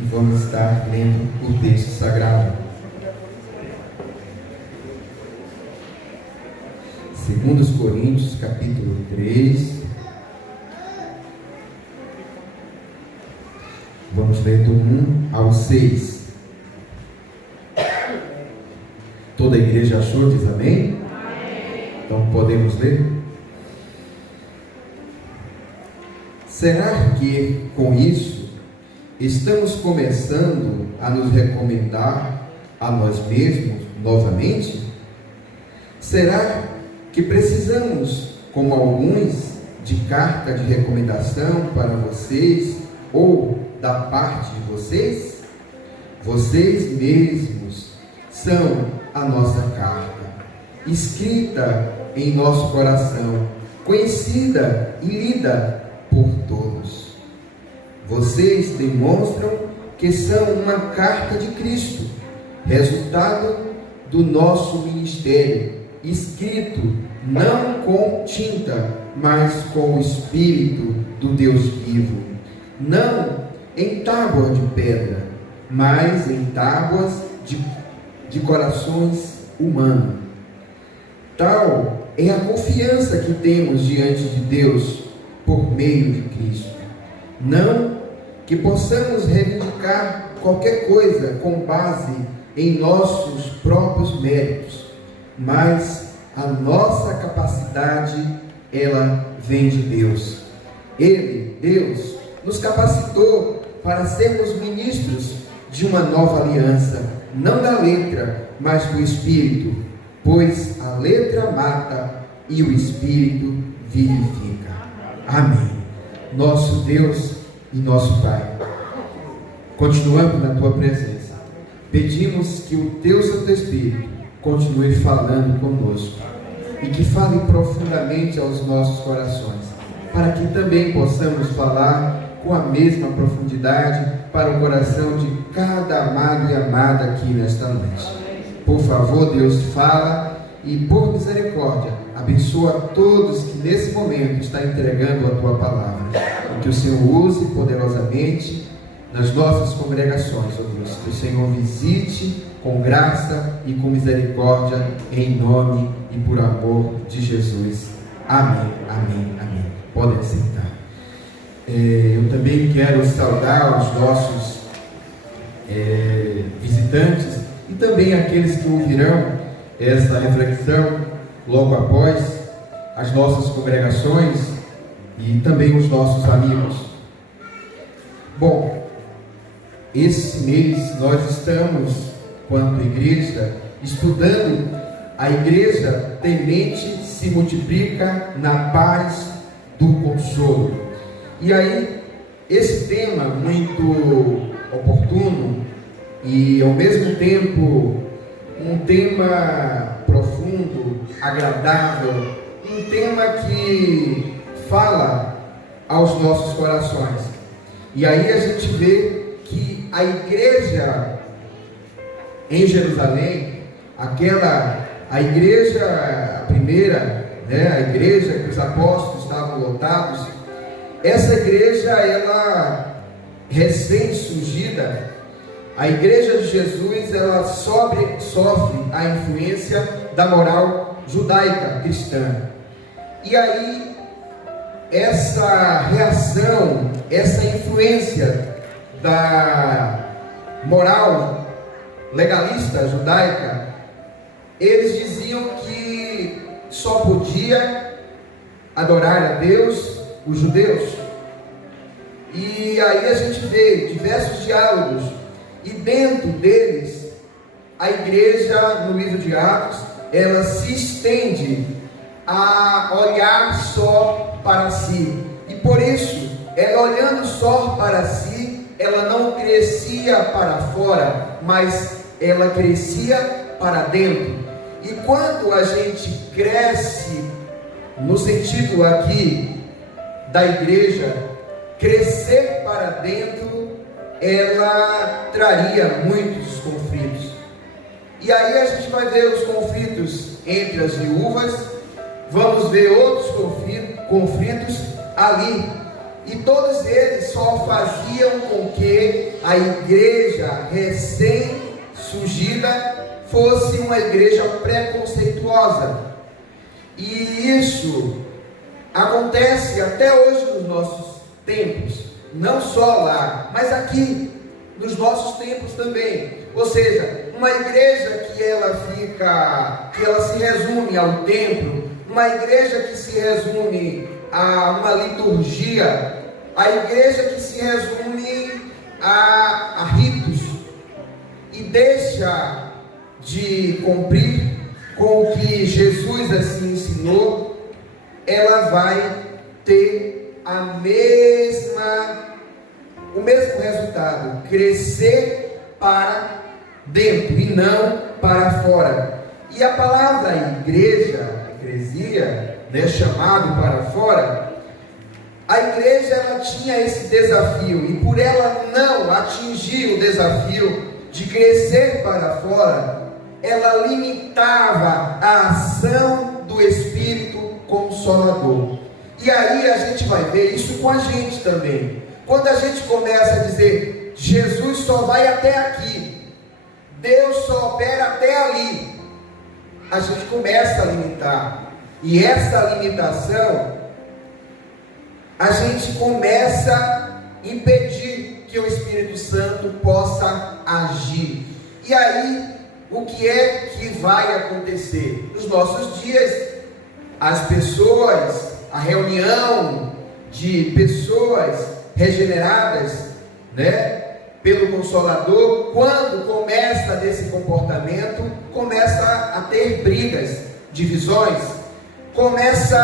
e vamos estar lendo o texto sagrado. 2 Coríntios, capítulo 3. Vamos ler do 1 ao 6. Toda a igreja achou, diz amém? Então podemos ler? Será que com isso estamos começando a nos recomendar a nós mesmos novamente? Será que precisamos, como alguns, de carta de recomendação para vocês ou da parte de vocês? Vocês mesmos são a nossa carta, escrita em nosso coração, conhecida e lida por todos. Vocês demonstram que são uma carta de Cristo, resultado do nosso ministério, escrito não com tinta, mas com o Espírito do Deus vivo, não em tábua de pedra, mas em tábuas de corações humanos. Tal é a confiança que temos diante de Deus por meio de Cristo. Não que possamos reivindicar qualquer coisa com base em nossos próprios méritos, mas a nossa capacidade, ela vem de Deus. Ele, Deus, nos capacitou para sermos ministros de uma nova aliança, não da letra, mas do Espírito, pois a letra mata e o Espírito vivifica. Amém. Nosso Deus e nosso Pai, continuamos na Tua presença, pedimos que o Teu Santo Espírito continue falando conosco e que fale profundamente aos nossos corações, para que também possamos falar com a mesma profundidade para o coração de cada amado e amada aqui nesta noite. Por favor, Deus, fala e por misericórdia abençoa todos que nesse momento está entregando a Tua palavra, e que o Senhor use poderosamente nas nossas congregações, ó Deus, que o Senhor visite com graça e com misericórdia, em nome e por amor de Jesus. Amém, amém, amém. Podem sentar. Eu também quero saudar os nossos visitantes e também aqueles que ouvirão essa reflexão logo após as nossas congregações e também os nossos amigos. Bom, esse mês nós estamos, quanto igreja, estudando a igreja temente se multiplica na paz do consolo. E aí, esse tema muito oportuno e ao mesmo tempo um tema profundo, agradável, um tema que fala aos nossos corações. E aí a gente vê que a igreja em Jerusalém, a igreja primeira, a igreja que os apóstolos estavam lotados, essa igreja, ela recém-surgida, a igreja de Jesus, ela sofre a influência da moral judaica cristã. E aí, essa reação, essa influência da moral legalista judaica, eles diziam que só podia adorar a Deus os judeus. E aí a gente vê diversos diálogos, e dentro deles a igreja, no livro de Atos, ela se estende a olhar só para si, e por isso ela, olhando só para si, ela não crescia para fora, mas ela crescia para dentro. E quando a gente cresce, no sentido aqui da igreja, crescer para dentro, ela traria muitos conflitos. E aí a gente vai ver os conflitos entre as viúvas, vamos ver outros conflitos ali. e todos eles só faziam com que a igreja recém-surgida fosse uma igreja preconceituosa. E isso acontece até hoje nos nossos tempos, não só lá, mas aqui nos nossos tempos também. Ou seja, uma igreja que ela se resume ao templo, uma igreja que se resume a uma liturgia, a igreja que se resume a ritos e deixa de cumprir com o que Jesus assim ensinou, ela vai ter o mesmo resultado: crescer para dentro e não para fora. E a palavra eclesia, chamado para fora, a igreja ela tinha esse desafio, e por ela não atingir o desafio de crescer para fora, ela limitava a ação do Espírito Consolador. E aí a gente vai ver isso com a gente também. Quando a gente começa a dizer, Jesus só vai até aqui, Deus só opera até ali, a gente começa a limitar. E essa limitação, a gente começa a impedir que o Espírito Santo possa agir. E aí, o que é que vai acontecer? Nos nossos dias, as pessoas, a reunião de pessoas regeneradas, pelo Consolador, quando começa desse comportamento, começa a ter brigas, divisões, começa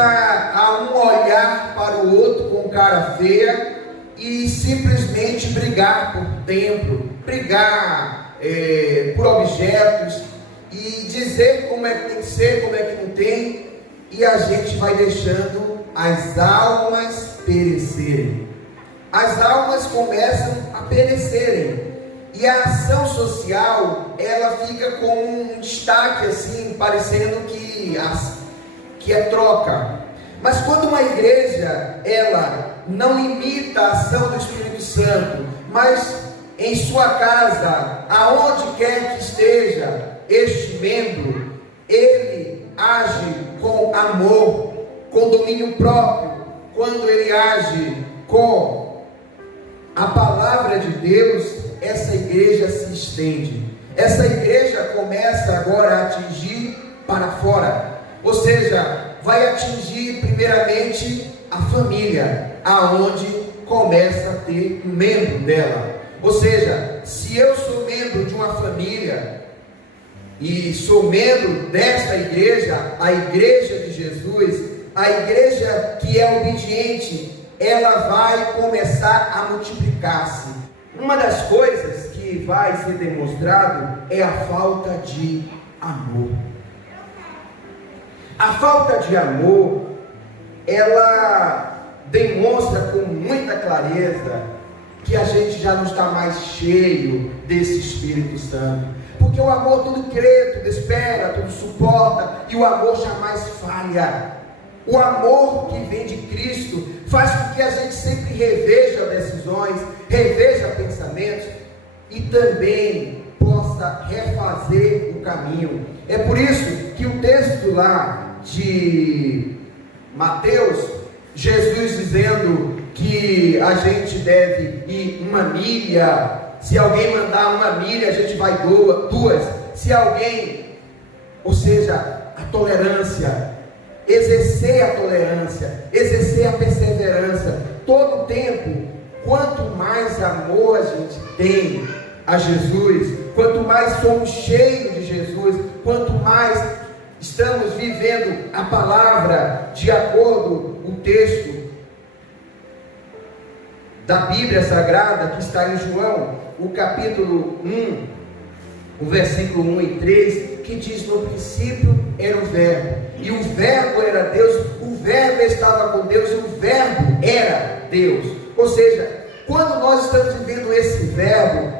a um olhar para o outro com cara feia e simplesmente brigar por templo, brigar por objetos e dizer como é que tem que ser, como é que não tem, e a gente vai deixando as almas perecerem. As almas começam a perecerem, e a ação social ela fica com um destaque assim, parecendo que é troca. Mas quando uma igreja ela não imita a ação do Espírito Santo, mas em sua casa, aonde quer que esteja este membro, ele age com amor, com domínio próprio, quando ele age com a palavra de Deus, essa igreja se estende. Essa igreja começa agora a atingir para fora. Ou seja, vai atingir primeiramente a família, aonde começa a ter um membro dela. Ou seja, se eu sou membro de uma família e sou membro desta igreja, a igreja de Jesus, a igreja que é obediente, ela vai começar a multiplicar-se. Uma das coisas que vai ser demonstrado é a falta de amor. A falta de amor, ela demonstra com muita clareza que a gente já não está mais cheio desse Espírito Santo. Porque o amor tudo crê, tudo espera, tudo suporta, e o amor jamais falha. O amor que vem de Cristo faz com que a gente sempre reveja decisões, reveja pensamentos e também possa refazer o caminho. É por isso que o texto lá de Mateus, Jesus dizendo que a gente deve ir 1 milha, se alguém mandar 1 milha, a gente vai 2, se alguém, ou seja, a tolerância, exercer a tolerância, exercer a perseverança, todo o tempo. Quanto mais amor a gente tem a Jesus, quanto mais somos cheios de Jesus, quanto mais estamos vivendo a palavra de acordo com o texto da Bíblia Sagrada que está em João, o capítulo 1, o versículo 1 e 3, que diz: no princípio era o verbo, e o verbo era Deus, o verbo estava com Deus, e o verbo era Deus. Ou seja, quando nós estamos vivendo esse verbo,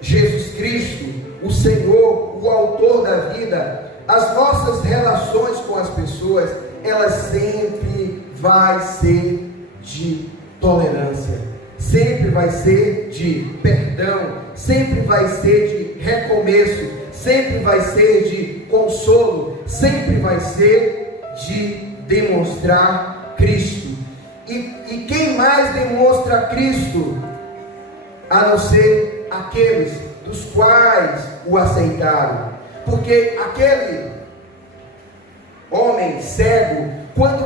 Jesus Cristo, o Senhor, o autor da vida, as nossas relações com as pessoas, elas sempre vai ser de tolerância, sempre vai ser de perdão, sempre vai ser de recomeço, sempre vai ser de consolo, sempre vai ser de demonstrar Cristo. E quem mais demonstra Cristo, a não ser aqueles dos quais o aceitaram? Porque aquele homem cego, quando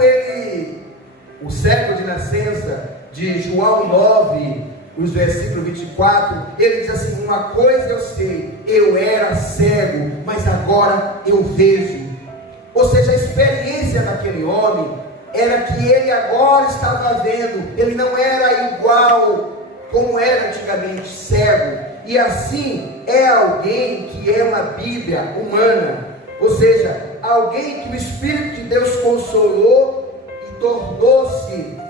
o cego de nascença, de João 9, os versículos 24, ele diz assim: uma coisa eu sei, eu era cego, mas agora eu vejo. Ou seja, a experiência daquele homem era que ele agora estava vendo, ele não era igual como era antigamente, cego. E assim é alguém que é uma Bíblia humana, ou seja, alguém que o Espírito de Deus consolou e tornou-se,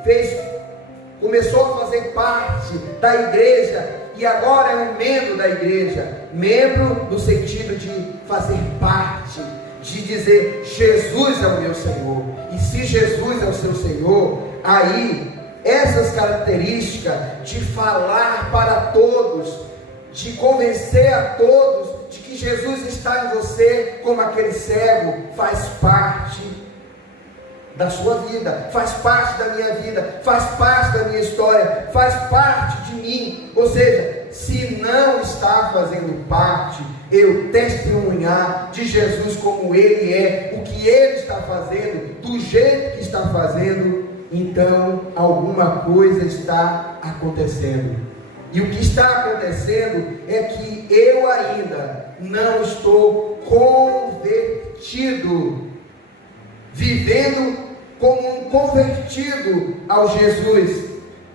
começou a fazer parte da igreja, e agora é um membro da igreja. Membro no sentido de fazer parte, de dizer: Jesus é o meu Senhor. E se Jesus é o seu Senhor, aí essas características de falar para todos, de convencer a todos de que Jesus está em você, como aquele cego, faz parte da sua vida, faz parte da minha vida, faz parte da minha história, faz parte de mim. Ou seja, se não está fazendo parte, eu testemunhar de Jesus como Ele é, o que Ele está fazendo, do jeito que está fazendo, então alguma coisa está acontecendo. E o que está acontecendo é que eu ainda não estou convertido, vivendo como um convertido ao Jesus,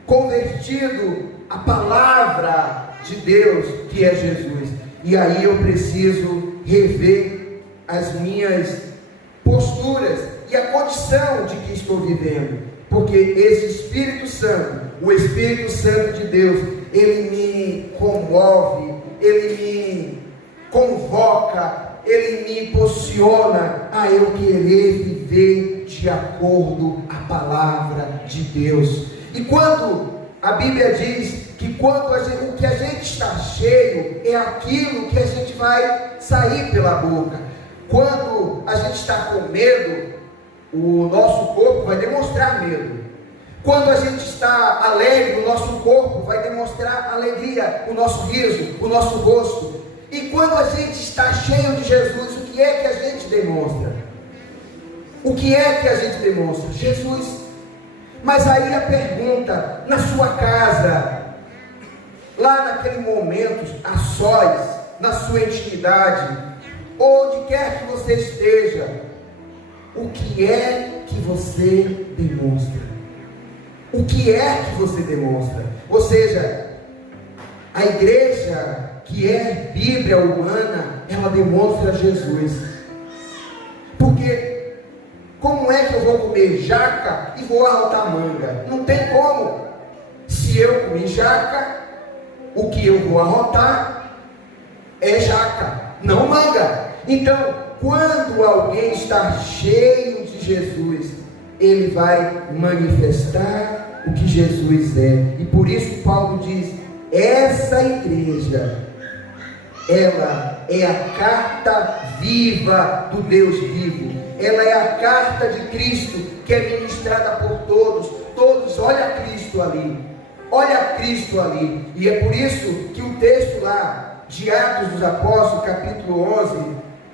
convertido à palavra de Deus, que é Jesus. E aí eu preciso rever as minhas posturas e a condição de que estou vivendo, porque esse Espírito Santo, o Espírito Santo de Deus, ele me comove, ele me convoca, ele me impulsiona a eu querer viver de acordo com a palavra de Deus. E quando a Bíblia diz que o que a gente está cheio é aquilo que a gente vai sair pela boca. Quando a gente está com medo, o nosso corpo vai demonstrar medo. Quando a gente está alegre, o nosso corpo vai demonstrar alegria, o nosso riso, o nosso rosto. E quando a gente está cheio de Jesus, o que é que a gente demonstra? O que é que a gente demonstra? Jesus. Mas aí a pergunta: na sua casa, lá naquele momento, a sós, na sua intimidade, onde quer que você esteja, o que é que você demonstra? O que é que você demonstra? Ou seja, a igreja que é Bíblia humana, ela demonstra Jesus. Porque como é que eu vou comer jaca e vou arrotar manga? Não tem como. Se eu comer jaca, o que eu vou arrotar é jaca, não manga. Então, quando alguém está cheio de Jesus, ele vai manifestar o que Jesus é. E por isso Paulo diz: essa igreja, ela é a carta viva do Deus vivo. Ela é a carta de Cristo que é ministrada por todos. Todos, olha Cristo ali, olha Cristo ali. E é por isso que o texto lá de Atos dos Apóstolos, capítulo 11,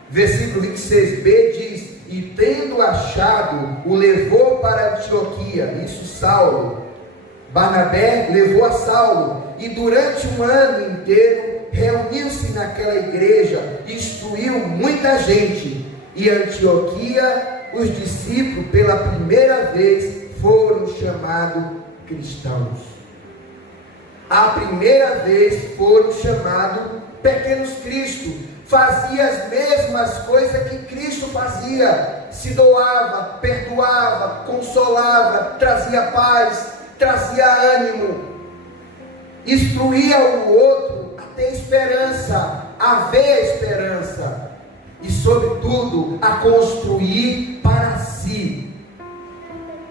versículo 26b diz: e tendo achado, o levou para Antioquia. Isso Saulo. Barnabé levou a Saulo, e durante um ano inteiro reuniu-se naquela igreja, instruiu muita gente. E Antioquia, os discípulos pela primeira vez foram chamados cristãos. A primeira vez foram chamados pequenos Cristo. Fazia as mesmas coisas que Cristo fazia. Se doava, perdoava, consolava, trazia paz, trazia ânimo, instruía o outro a ter esperança, a ver a esperança. E sobretudo a construir para si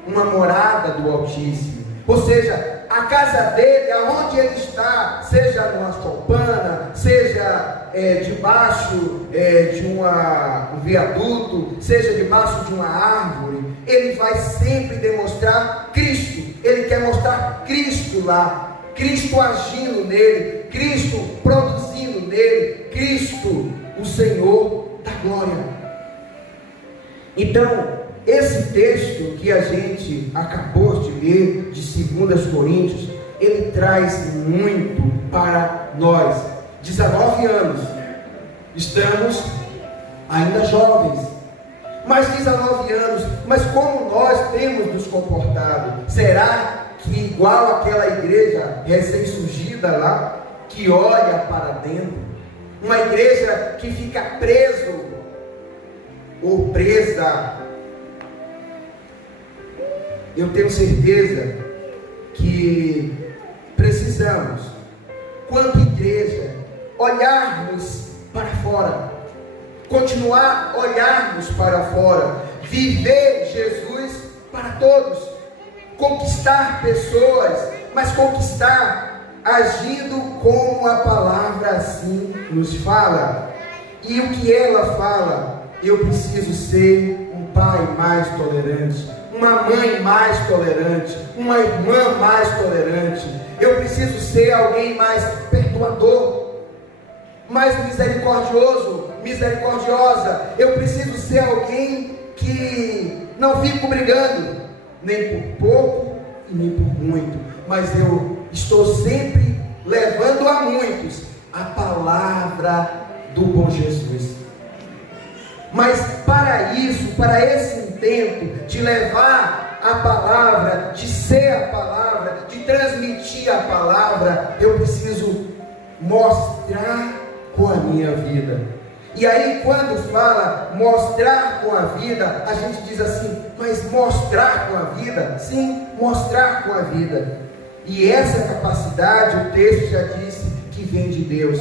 uma morada do Altíssimo. Ou seja, a casa dele, aonde ele está, seja numa choupana, seja debaixo de um viaduto, seja debaixo de uma árvore, ele vai sempre demonstrar Cristo. Ele quer mostrar Cristo lá, Cristo agindo nele, Cristo produzindo nele, Cristo, o Senhor da glória. Então, esse texto que a gente acabou de ler, de 2 Coríntios, ele traz muito para nós. 19 anos, estamos ainda jovens, mas 19 anos, mas como nós temos nos comportado? Será que igual aquela igreja recém-surgida lá, que olha para dentro, uma igreja que fica preso ou presa? Eu tenho certeza que precisamos, quanto igreja, olharmos para fora, continuar a olharmos para fora, viver Jesus para todos, conquistar pessoas, mas conquistar agindo como a palavra assim nos fala. E o que ela fala? Eu preciso ser um pai mais tolerante, uma mãe mais tolerante, uma irmã mais tolerante. Eu preciso ser alguém mais perdoador, mais misericordioso, misericordiosa. Eu preciso ser alguém que não fico brigando, nem por pouco e nem por muito, mas eu estou sempre levando a muitos a palavra do bom Jesus. Mas para isso, para esse intento de levar a palavra, de ser a palavra, de transmitir a palavra, eu preciso mostrar com a minha vida. E aí quando fala mostrar com a vida, a gente diz assim, mas mostrar com a vida? Sim, mostrar com a vida. E essa capacidade, o texto já disse que vem de Deus.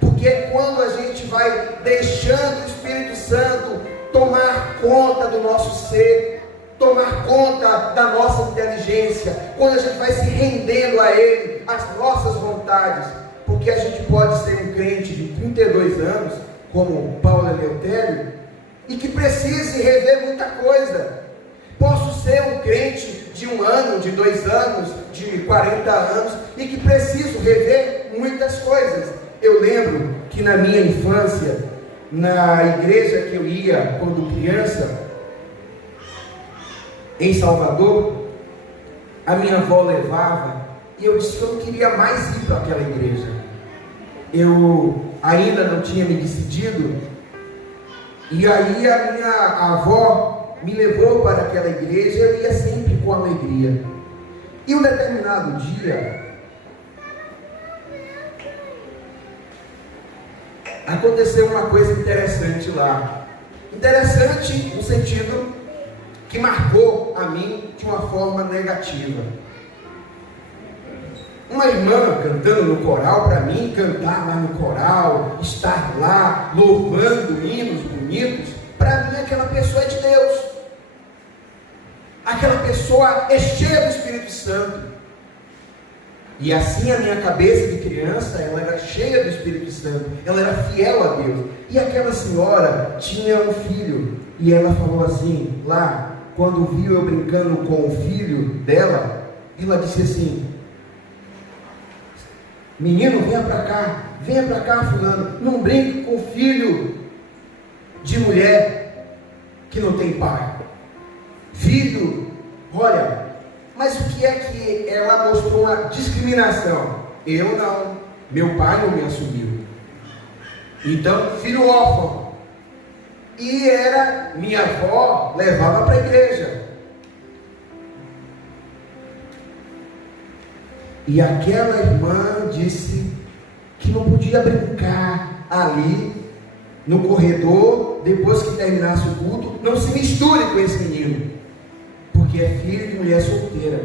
Porque quando a gente vai deixando o Espírito Santo tomar conta do nosso ser, tomar conta da nossa inteligência, quando a gente vai se rendendo a Ele, às nossas vontades, porque a gente pode ser um crente de 32 anos, como Paulo Eleutério, e que precise rever muita coisa. Posso ser um crente de 1 ano, de 2 anos, de 40 anos, e que preciso rever muitas coisas. Eu lembro que na minha infância, na igreja que eu ia quando criança, em Salvador, a minha avó levava, e eu disse que eu não queria mais ir para aquela igreja. Eu ainda não tinha me decidido, e aí a minha avó me levou para aquela igreja, eu ia sempre com alegria. E um determinado dia, aconteceu uma coisa interessante lá. Interessante no sentido que marcou a mim de uma forma negativa. Uma irmã cantando no coral, para mim, cantar lá no coral, estar lá louvando hinos bonitos, para mim aquela pessoa é de Deus. Aquela pessoa é cheia do Espírito Santo. E assim a minha cabeça de criança, ela era cheia do Espírito Santo, ela era fiel a Deus. E aquela senhora tinha um filho, e ela falou assim, lá, quando viu eu brincando com o filho dela, ela disse assim, menino, venha para cá fulano, não brinque com filho de mulher que não tem pai. Filho, olha, mas o que é que ela mostrou uma discriminação? Eu não, meu pai não me assumiu. Então, filho órfão. E era, minha avó levava para a igreja. E aquela irmã disse que não podia brincar ali no corredor, depois que terminasse o culto, não se misture com esse menino, porque é filho de mulher solteira.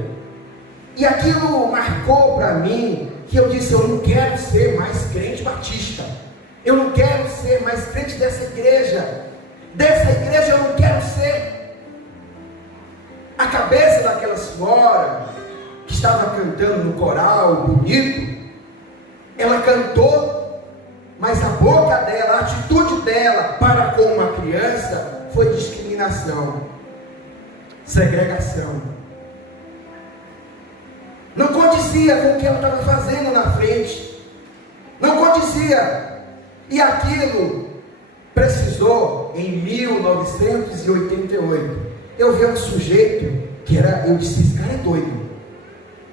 E aquilo marcou para mim, que eu disse, eu não quero ser mais crente batista, eu não quero ser mais crente dessa igreja eu não quero ser. A cabeça daquela senhora, que estava cantando no coral, bonito. Ela cantou, mas a boca dela, a atitude dela para com uma criança foi discriminação, segregação. Não condizia com o que ela estava fazendo na frente. Não condizia. E aquilo precisou, em 1988, eu vi um sujeito que era, eu disse, esse cara é doido.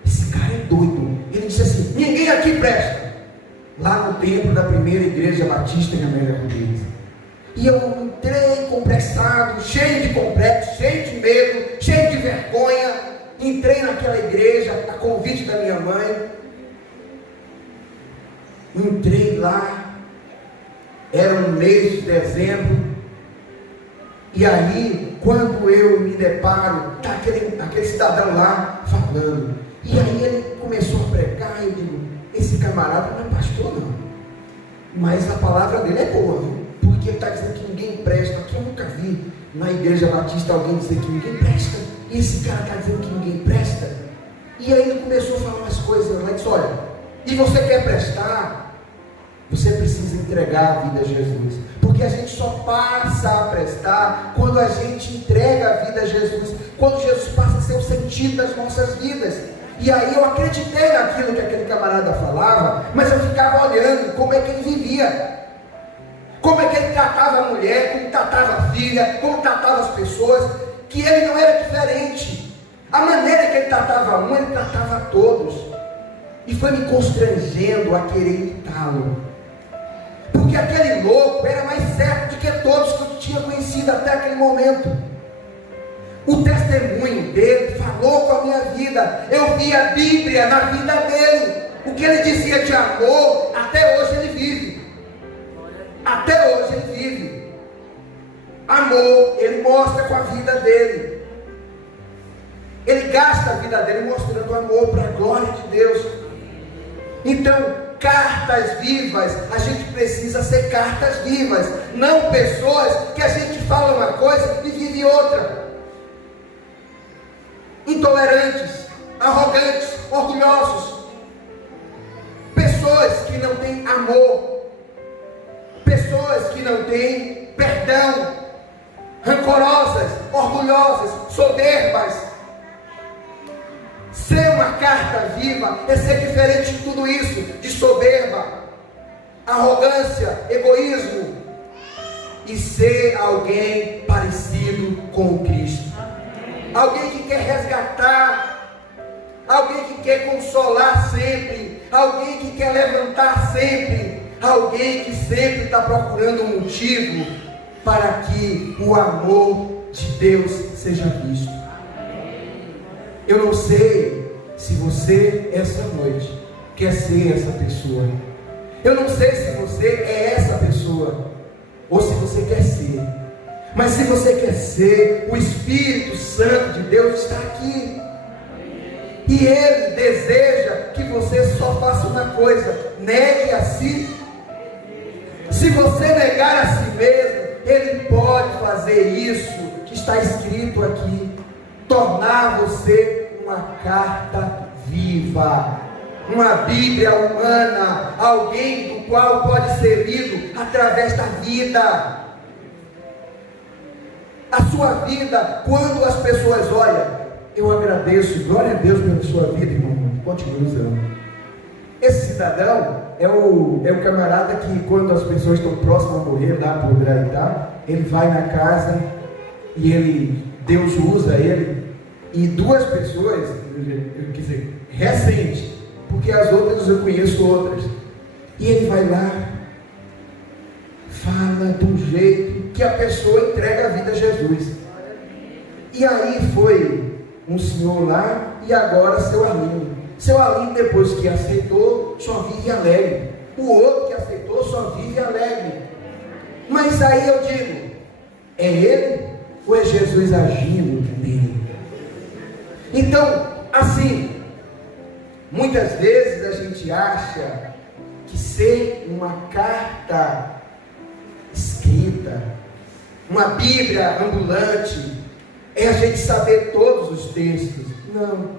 Esse cara é doido. Ele disse assim, ninguém aqui presta. Lá no templo da primeira igreja batista em Amélia Rodrigues. E eu entrei complexado, cheio de complexo, cheio de medo, cheio de vergonha. Entrei naquela igreja, a convite da minha mãe. Entrei lá, era um mês de dezembro. E aí, quando eu me deparo, está aquele cidadão lá falando. E aí ele começou a pregar, eu digo, esse camarada não é pastor não, mas a palavra dele é boa, viu? Porque ele está dizendo que ninguém presta. Aqui eu nunca vi na igreja batista alguém dizer que ninguém presta, e esse cara está dizendo que ninguém presta. E aí ele começou a falar umas coisas lá, e disse, olha, e você quer prestar, você precisa entregar a vida a Jesus, porque a gente só passa a prestar quando a gente entrega a vida a Jesus, quando Jesus passa a ser o sentido das nossas vidas. E aí eu acreditei naquilo que aquele camarada falava, mas eu ficava olhando como é que ele vivia, como é que ele tratava a mulher, como tratava a filha, como tratava as pessoas, que ele não era diferente. A maneira que ele tratava um, ele tratava a todos. E foi me constrangendo a querer imitá-lo, porque aquele louco era mais certo do que todos que eu tinha conhecido até aquele momento. O testemunho dele falou com a minha vida. Eu vi a Bíblia na vida dele. O que ele dizia de amor, até hoje ele vive. Até hoje ele vive. Amor, ele mostra com a vida dele. Ele gasta a vida dele mostrando amor para a glória de Deus. Então, cartas vivas, a gente precisa ser cartas vivas, não pessoas que a gente fala uma coisa e vive outra. Intolerantes, arrogantes, orgulhosos, pessoas que não têm amor, pessoas que não têm perdão, rancorosas, orgulhosas, soberbas. Ser uma carta viva é ser diferente de tudo isso, de soberba, arrogância, egoísmo, e ser alguém parecido com o Cristo. Alguém que quer resgatar, alguém que quer consolar sempre, alguém que quer levantar sempre, alguém que sempre está procurando um motivo para que o amor de Deus seja visto. Eu não sei se você essa noite quer ser essa pessoa. Eu não sei se você é essa pessoa ou se você quer ser. Mas se você quer ser, o Espírito Santo de Deus está aqui. E Ele deseja que você só faça uma coisa: negue a si. Se você negar a si mesmo, Ele pode fazer isso que está escrito aqui, tornar você uma carta viva, uma Bíblia humana, alguém do qual pode ser lido através da vida. A sua vida, quando as pessoas olham, eu agradeço, glória a Deus pela sua vida, irmão, continue usando. Esse cidadão é o camarada que, quando as pessoas estão próximas a morrer lá por Graitá, ele vai na casa e Deus usa ele, e duas pessoas, quer dizer, recente, porque as outras eu conheço outras, e ele vai lá, fala de um jeito que a pessoa entrega a vida a Jesus. E aí foi um senhor lá, e agora seu Arlindo. Seu Arlindo, depois que aceitou, só vive alegre. O outro que aceitou só vive alegre. Mas aí eu digo, é ele ou é Jesus agindo nele? Então, assim, muitas vezes a gente acha que ser uma carta escrita, uma Bíblia ambulante, é a gente saber todos os textos. Não.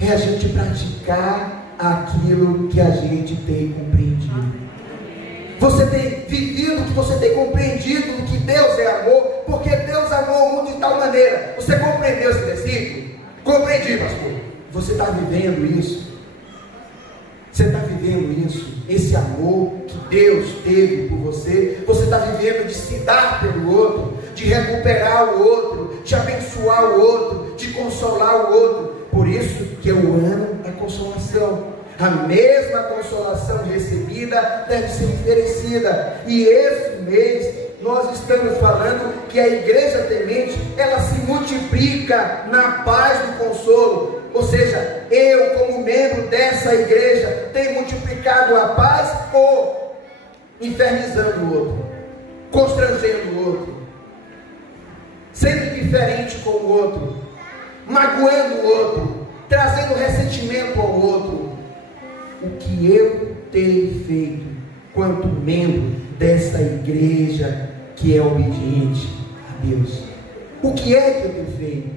é a gente praticar aquilo que a gente tem compreendido. Você tem vivido o que você tem compreendido, o que Deus é amor, porque Deus amou o mundo de tal maneira. Você compreendeu esse versículo? Compreendi, pastor. Você está vivendo isso? Você está vivendo isso? Esse amor que Deus teve por você? Você está vivendo de se dar pelo outro, de recuperar o outro, de abençoar o outro, de consolar o outro? Por isso que eu amo a consolação. A mesma consolação recebida deve ser oferecida. E esse mês nós estamos falando que a igreja temente, ela se multiplica na paz do consolo. Ou seja, eu como membro dessa igreja tenho multiplicado a paz ou infernizando o outro, constrangendo o outro, sendo indiferente com o outro, magoando o outro, trazendo ressentimento ao outro. O que eu tenho feito quanto membro dessa igreja que é obediente a Deus? O que é que eu tenho feito?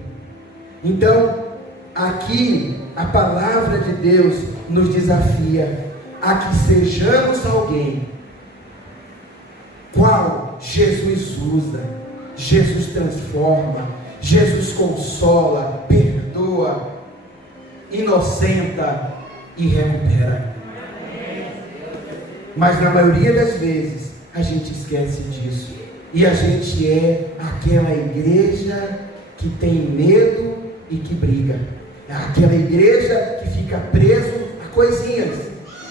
Então, aqui a palavra de Deus nos desafia a que sejamos alguém qual Jesus usa, Jesus transforma, Jesus consola, perdoa, inocenta e recupera. Mas na maioria das vezes a gente esquece disso, e a gente é aquela igreja que tem medo e que briga, é aquela igreja que fica preso a coisinhas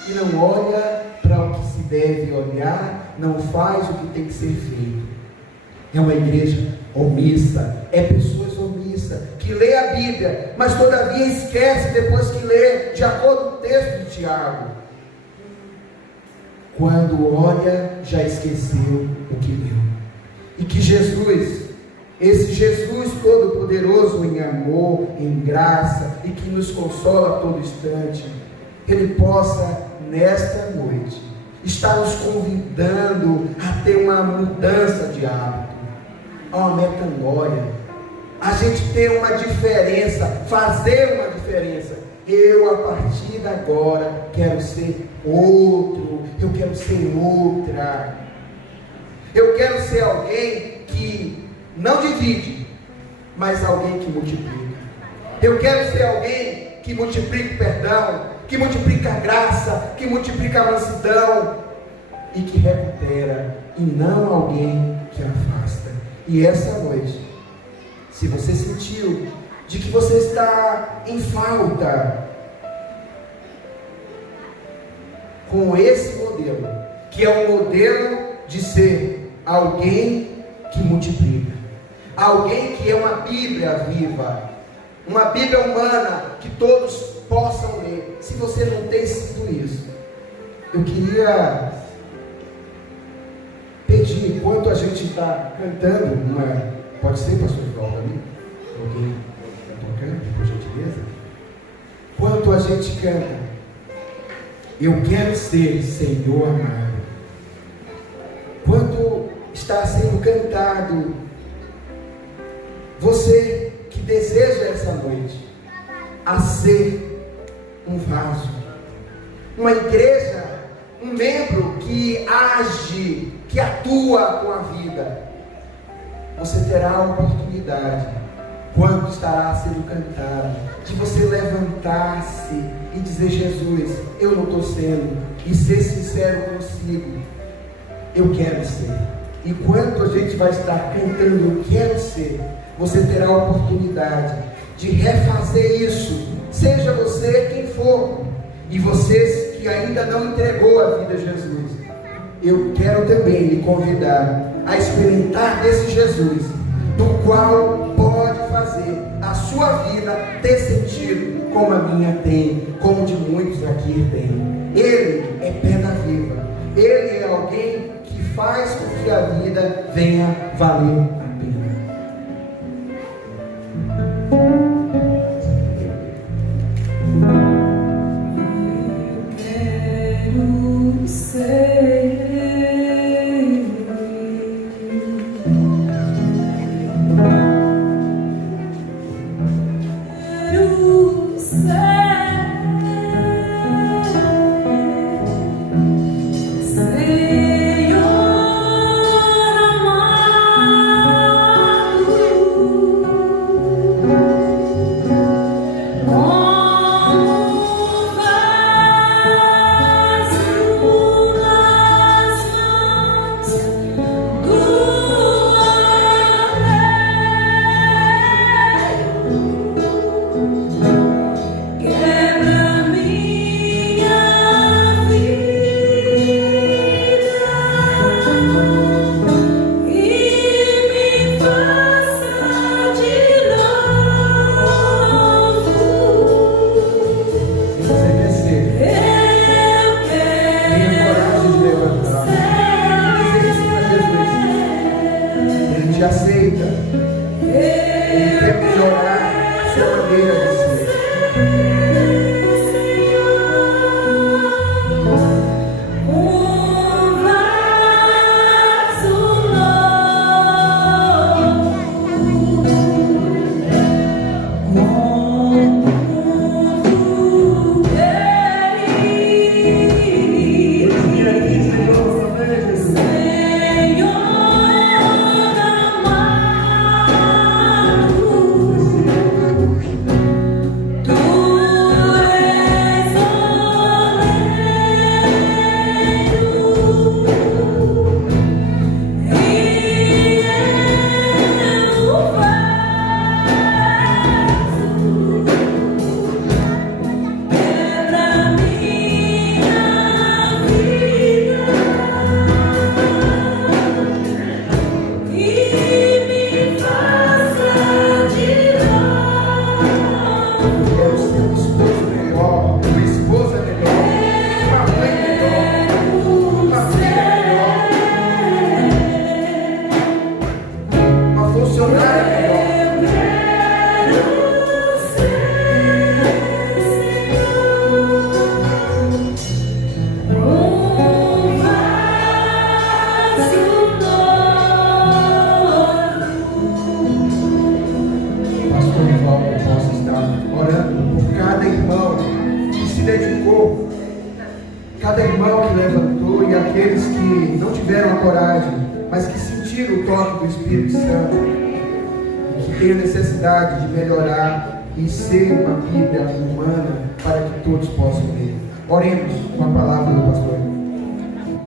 e não olha para o que se deve olhar, não faz o que tem que ser feito. É uma igreja omissa, é pessoas omissas, que lê a Bíblia, mas todavia esquece depois que lê, de acordo com o texto de Tiago. Quando olha, já esqueceu o que leu. E que Jesus, esse Jesus todo-poderoso em amor, em graça, e que nos consola a todo instante, Ele possa, nesta noite, estar nos convidando a ter uma mudança de hábito, a uma metanoia, a gente ter uma diferença, fazer uma diferença. Eu, a partir de agora, quero ser outro, eu quero ser outra, eu quero ser alguém que não divide, mas alguém que multiplica. Eu quero ser alguém que multiplica o perdão, que multiplica a graça, que multiplica a mansidão e que recupera, e não alguém que afasta. E essa noite, se você sentiu de que você está em falta com esse modelo, que é o modelo de ser alguém que multiplica, alguém que é uma Bíblia viva, uma Bíblia humana que todos possam ler. Se você não tem sido isso, eu queria pedir, enquanto a gente está cantando pode ser, pastor João, ali? Alguém tocando, por gentileza? Enquanto a gente canta, eu quero ser Senhor amado. Quando está sendo cantado, você que deseja essa noite a ser um vaso, uma igreja, um membro que age, que atua com a vida, você terá a oportunidade, quando estará sendo cantado, de você levantar-se e dizer: Jesus, eu não estou sendo, e ser sincero consigo, eu quero ser. E quando a gente vai estar cantando eu quero ser, você terá a oportunidade de refazer isso, seja você quem for. E você que ainda não entregou a vida a Jesus, eu quero também lhe convidar a experimentar desse Jesus, do qual pode fazer a sua vida ter sentido, como a minha tem, como de muitos aqui tem. Ele é pedra viva, Ele é alguém que faz com que a vida venha valer a pena. Quero ser quero ser coragem, mas que sentiram o toque do Espírito Santo e que têm a necessidade de melhorar e ser uma vida humana para que todos possam ver. Oremos com a palavra do pastor.